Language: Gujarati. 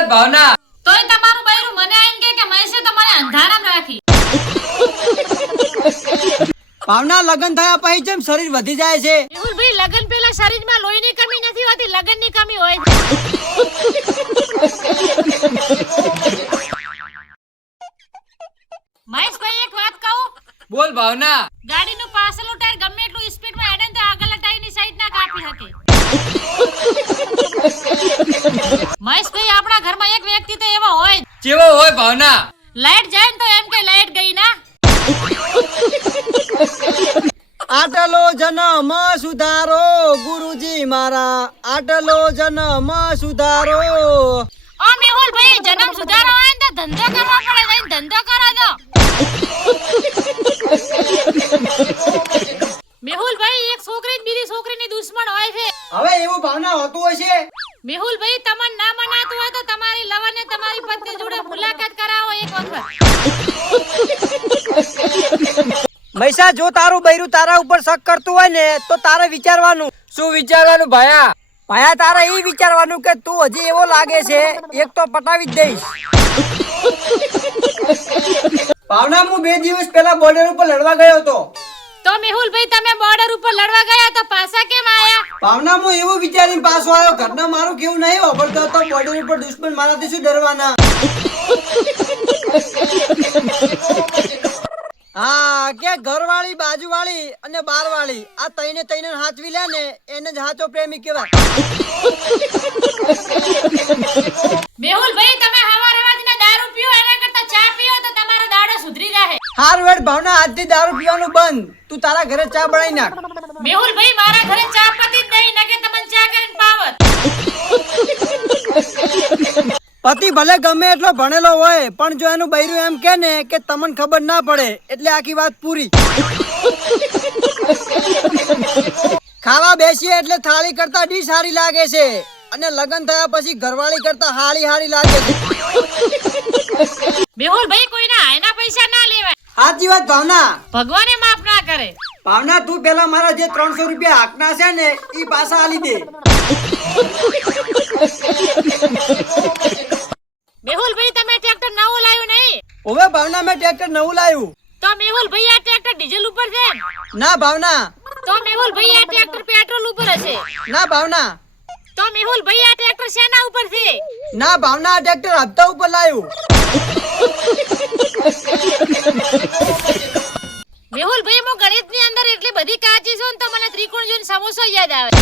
વાત ભાવના. તોય તમારું બૈરું મને આઈને કે કે મહેશે તમારે અંધારામ રાખી. ભાવના લગન થયા પછી જેમ શરીર વધી જાય છે. મેહુલભાઈ લગન પેલા શરીરમાં લોહીની કમી નથી હોતી લગનની કમી હોય મહેશ ભાઈ એક વાત કહું? બોલ ભાવના. ગાડીનું પાછળનું ટાયર ગમે ચેવો હોય ભાવના? લાઈટ જાય તો એમ કે લાઈટ ગઈ ના. આટલો જન્મ સુધારો ગુરુજી મારા. આટલો જન્મ સુધારો. ઓ મેહુલભાઈ જન્મ સુધારો હોય તો ધંધો કરવો પડે ભાઈ ધંધો કરો તો. મેહુલભાઈ એક છોકરી બીજી છોકરીની દુશ્મન હોય છે. હવે એવું ભાવના હોતું હશે? મેહુલભાઈ તમને ના મનાતું હોય મૈસા જો તારું બૈરું તારા ઉપર શક કરતું હોય ને તો તારે વિચારવાનું. શું વિચારવાનું ભાયા? ભાયા તારે એ વિચારવાનું કે તું હજી એવો લાગે છે એક તો પટાવી જ દઈશ. ભાવના હું બે દિવસ પહેલા બોર્ડર ઉપર લડવા ગયો હતો. તો મેહુલભાઈ તમે બોર્ડર ઉપર લડવા ગયા તો પાછા કેમ આયા? ભાવના હું એવું વિચારીને પાછો આવ્યો ઘરના મારું કેવું નહીં વાપરતો હતો બોર્ડર ઉપર દુશ્મન મારાથી શું ડરવાના? હા કે ઘરવાળી બાજુવાળી અને બારવાળી. આ તઈને તઈને હાથવી લે ને એને જ હાચો પ્રેમી કહેવાય. મેહુલભાઈ તમે હવાર હવારના દારૂ પીઓ એના કરતા ચા પીઓ તો તમારો દાડો સુધરી જાહે. હાર વેડ ભાવના આજથી દારૂ પીવાનું બંધ. તું તારા ઘરે ચા બનાવી નાખ. મેહુલભાઈ મારા ઘરે ચા પતી જ નહીં નકે તમને ચા કરીને પતિ ભલે ગમે એટલો ભણેલો હોય પણ જો એનું બૈરું એમ કે ને કે તમને ખબર ના પડે એટલે આખી વાત પૂરી. ખાવા બેસીએ એટલે થાળી કરતા ડી સારી લાગે છે અને લગ્ન થયા પછી ઘરવાળી કરતા હાળી હાળી લાગે છે. મેહુલભાઈ કોઈના આયના પૈસા ના લેવાય. સાચી વાત ભાવના. ભગવાને માફ ના કરે. ભાવના તું પેલા મારા જે ત્રણસો રૂપિયા હાકના છે ને એ પાછા આલી દે મેહુલભાઈ તમે ટ્રેક્ટર નવું લાવ્યું હવે ભાવના મેં ટ્રેક્ટર નવું લાવ્યું તો મેહુલભાઈ આ ટ્રેક્ટર ડીઝલ ઉપર છે? ના ભાવના. તો મેહુલભાઈ આ ટ્રેક્ટર પેટ્રોલ ઉપર હશે. ના ભાવના. તો મેહુલભાઈ આ ટ્રેક્ટર શેના ઉપર છે? ના ભાવના આ ટ્રેક્ટર હપ્તા ઉપર લાવ્યું મેહુલભાઈ હું ગણિતની અંદર એટલી બધી કાચી છું ને તો મને ત્રિકોણ જોઈને સમોસો યાદ આવે.